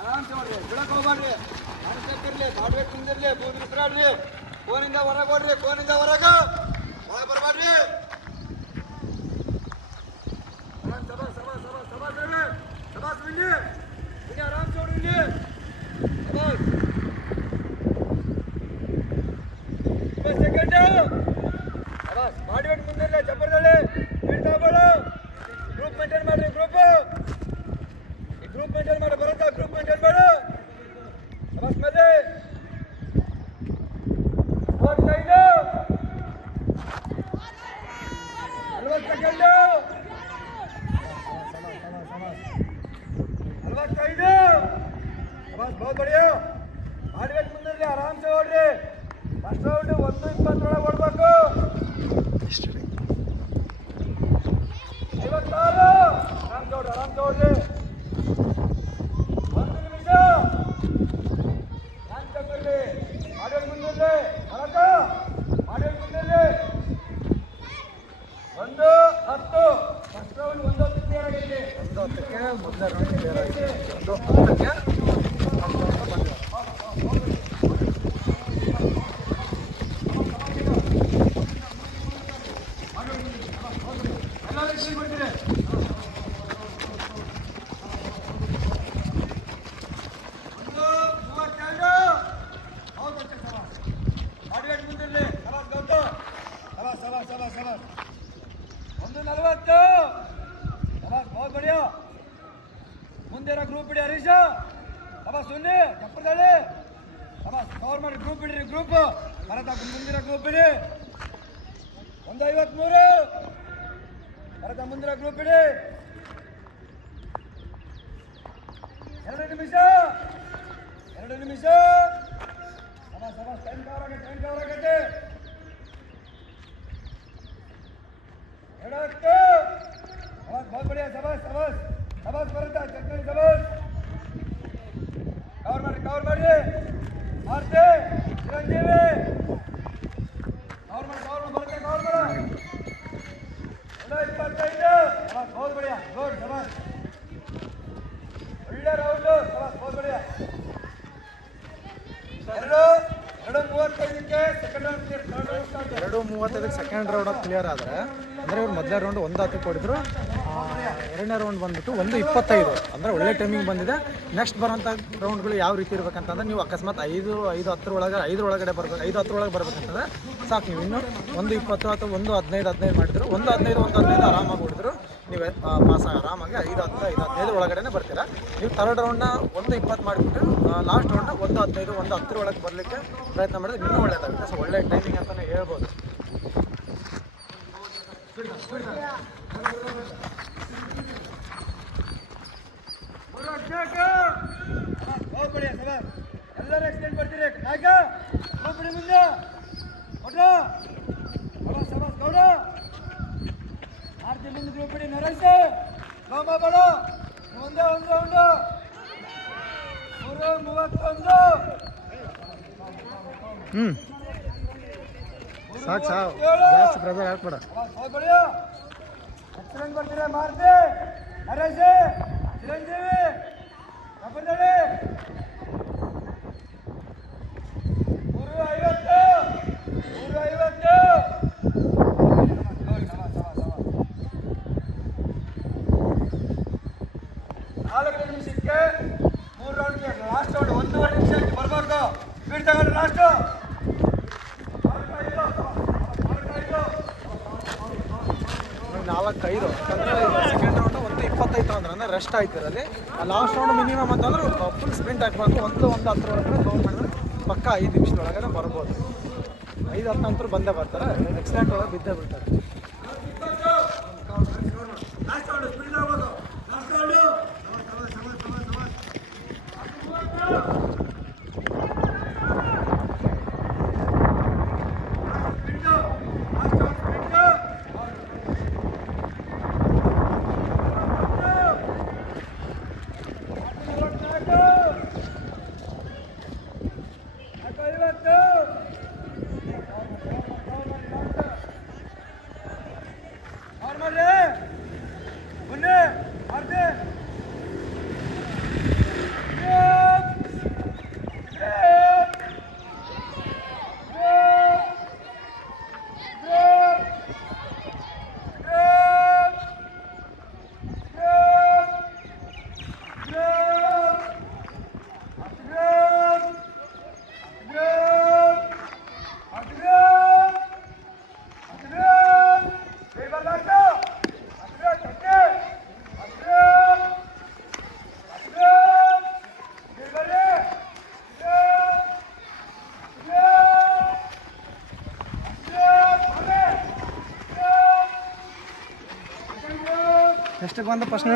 ಆರಾಮ್ಸೆ ಮಾಡ್ರಿ, ಬಿಡಕ್ಕೆ ಹೋಗ್ಬೇಡ್ರಿ. ಅನ್ಸಕ್ಕಿರ್ಲಿ, ಮಾಡ್ಬೇಕು ಕುಂದಿರ್ಲಿ, ಬೂದ್ರಿ ಬಿಡ್ರಿ. ಫೋನಿಂದ ಹೊರಗೆ ಹೋಗ್ರಿ, ಫೋನಿಂದ ಹೊರಗೆ ಒಳಗೆ ಬರ್ಬೇಡ್ರಿ. ಸಬಾಸ್ ಇಲ್ಲಿ ಆರಾಮ್ಸೆ ಹೊಡ್ರಿ ಇಲ್ಲಿ. ಸೆಕೆಂಡ್ ಮಾಡ್ಬೇಕು ಮುಂದಿರ್ಲಿ, ಚಪ್ಪರದಲ್ಲಿ ಬೀಳ್ತಾಬೇಡು. ಗ್ರೂಪ್ ಮೇಂಟೈನ್ ಮಾಡ್ರಿ, ಗ್ರೂಪ್ ಮೇಂಟೈನ್ ಮಾಡಿ ಬರುತ್ತಾ, ಗ್ರೂಪ್ ಮೇಂಟೈನ್ ಮಾಡು. ಸಬಾಸ್ ಮೇಲೆ 45 40 ಸೆಕೆಂಡ್ 45 ಸಬಾಸ್ ಬಹುತ್ ಬಡಿಯೋ. ಮಾಡ್ಬೇಕು ಮುಂದಿರ್ಲಿ, ಆರಾಮ್ಸೆ ಓಡ್ರಿ. First round 1:20 ಓಡ್ಬೇಕು. 56 ಆರಾಮ್ಸೆ ಓಡ್ರಿ. 1 ನಿಮಿಷ ಮಾಡ್ಬೇಕು ಮುಂದಿರ್ಲಿ, ಮಾಡ್ಬೇಕು ಮುಂದಿರ್ಲಿ. 1:10 ಫಸ್ಟ್ ರೌಂಡ್ 1:10 ಕ್ಲಿಯರ್ ಆಗೈತಿ. 1:10ಕ್ಕೆ ಮೊದಲ ರೌಂಡ್ ಕ್ಲಿಯರ್ ಆಗಿದೆ. 1:10ಕ್ಕೆ ಮುಂದೆ ಗ್ರೂಪ್ ಬಿಡಿ ಹರೀಶ. ಸಬಾ ಸುನ್ನಿ ಚಪ್ಪರದಳ್ಳಿ. ಸಬಾ ಕವರ್ ಮಾಡಿ, ಗ್ರೂಪ್ ಬಿಡ್ರಿ, ಗ್ರೂಪ್ ಭರತ ಮುಂದಿನ ಗ್ರೂಪ್ ಬಿಡಿ. 1:53 ಭರತ ಮುಂದಿನ ಗ್ರೂಪ್ ಬಿಡಿ. 2 ನಿಮಿಷ ಸಬಾ ಟೈಮ್ ಕವರ್ ಆಗೈತೆ. 2:10 बहुत बढ़िया. सबास ಬರುತ್ತಾ ಚಕ್ರಿ. ಸಬಾಸ್ ಕವರ್ ಮಾಡಿ ಮಾರ್ತೆ ಚಿರಂಜೀವಿ ಕವರ್ ಮಾಡಿ ಬರುತ್ತೆ. ಕವರ್ ಮಾಡ 1:25 बहुत बढ़िया. गुड. ಸಬಾಸ್ ಒಳ್ಳೆ ರೌಂಡ್. ಸಬಾಸ್ बहुत बढ़िया. 2:35ಕ್ಕೆ ಸೆಕೆಂಡ್ ರೌಂಡ್ ಕ್ಲಿಯರ್. 2:35ಕ್ಕೆ ಸೆಕೆಂಡ್ ರೌಂಡ್ ಕ್ಲಿಯರ್ ಆದರೆ ಅಂದರೆ ಇವ್ರು ಮೊದಲನೇ ರೌಂಡ್ 1:10 ಕೊಡಿದ್ರು. ಎರಡನೇ ರೌಂಡ್ ಬಂದ್ಬಿಟ್ಟು 1:25 ಅಂದರೆ ಒಳ್ಳೆ ಟೈಮಿಂಗ್ ಬಂದಿದೆ. ನೆಕ್ಸ್ಟ್ ಬರೋಂಥ ರೌಂಡ್ಗಳು ಯಾವ ರೀತಿ ಇರಬೇಕಂತಂದ್ರೆ, ನೀವು ಅಕಸ್ಮಾತ್ 5:10 ಒಳಗೆ 5 ಒಳಗಡೆ ಬರ್ಬೇಕು, 5:10 ಒಳಗೆ ಬರ್ಬೇಕಂತಂದ್ರೆ ಸಾಕು. ನೀವು ಇನ್ನು 1:20 ಅಥವಾ 1:15 ಮಾಡಿದ್ರು, 1:15 ಆರಾಮಾಗಿ ಹೊಡಿದ್ರು ನೀವು ಪಾಸ್ ಆರಾಮಾಗಿ 5:10 ಒಳಗಡೆ ಬರ್ತೀರಾ. ನೀವು ಥರ್ಡ್ ರೌಂಡ್ನ 1:20 ಮಾಡಿಬಿಟ್ಟು ಲಾಸ್ಟ್ ರೌಂಡ್ನ 1:15 1:10 ಒಳಗೆ ಬರಲಿಕ್ಕೆ ಪ್ರಯತ್ನ ಮಾಡಿದ್ರೆ ಇನ್ನೂ ಒಳ್ಳೆಯದಾಗುತ್ತೆ. ಸೊ ಒಳ್ಳೆ ಟೈಮಿಂಗ್ ಅಂತಲೇ ಹೇಳ್ಬೋದು. ಎಲ್ಲರೂ ಎಕ್ಸ್ಟೆಂಡ್ ಬರ್ತೀರಿ. ನಾಯಕ ಬಿಡಿ ಮುಂದೆ ಕೊಟ್ರ. ಸಬಾಸ್ ಗೌಡ ಆರ್ತಿ ಮುಂದೆ ಗ್ರೂಪ್ ಬಿಡಿ. ನರೇಶ್ ಲೋಮ ಬೇಡ. ಒಂದೇ ಒಂದು ರೌಂಡ್ 3:31 ಸಾಕು ಜಾಸ್ತಿ ಪ್ರೆಸರ್ ಹಾಕ್ಬೇಡ. ಎಕ್ಸಲೆಂಟ್ ಬರ್ತೀರಾ. ಮಾರ್ತಿ ನರೇಶ್ ಚಿರಂಜೀವಿ ಕಬ್ಬರ್ದಳ್ಳಿ 3:50 4 ನಿಮಿಷಕ್ಕೆ 3 ರೌಂಡ್ಗೆ ಲಾಸ್ಟ್ ರೌಂಡ್ 1:30 ನಿಮಿಷಕ್ಕೆ ಬರಬೇಕು. ಸ್ಪೀಡ್ ತಗೊಂಡು ಲಾಸ್ಟು 4:05 ಸೆಕೆಂಡ್ ರೌಂಡ್ 1:25 ಅಂದ್ರೆ ರೆಸ್ಟ್ ಆಯ್ತಿರಲ್ಲಿ. ಲಾಸ್ಟ್ ರೌಂಡ್ ಮಿನಿಮಮ್ ಅಂತಂದ್ರೆ ಫುಲ್ ಸ್ಪ್ರಿಂಟ್ ಹಾಕ್ಬೇಕು. 1:10 ಒಳಗಡೆ ಕವರ್ ಮಾಡಿದ್ರೆ ಪಕ್ಕ 5 ನಿಮಿಷದೊಳಗಡೆ ಬರ್ಬೋದು. 5:10 ಅಂತೂ ಬಂದೇ ಬರ್ತಾರೆ. ಎಕ್ಸಿಡೆಂಟ್ ಒಳಗೆ ಬಿದ್ದೇ ಬಿಡ್ತಾರೆ. ಎಷ್ಟಕ್ಕೆ ಬಂದ ಫಸ್ಟ್